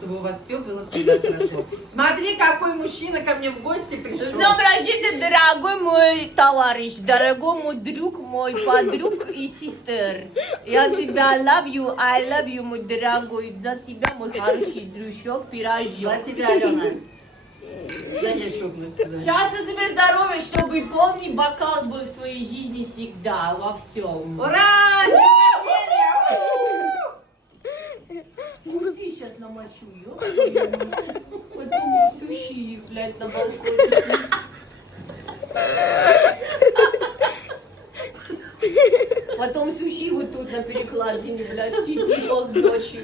Чтобы у вас все было всегда хорошо. Смотри, какой мужчина ко мне в гости С пришел. днем рождения, дорогой мой товарищ, дорогой мой друг, мой подруг и сестер. Я тебя I love you, мой дорогой. За тебя, мой хороший дружок, За пирожок. тебя, Алена. Дай я чокнусь туда. Счастья тебе, здоровья, чтобы полный бокал был в твоей жизни всегда, во всем. Ура! С днем рождения! Усы сейчас намочу, ёпта. Потом суши их, блядь, на балконе. Потом суши вот тут на перекладине, блядь, сиди, ночи.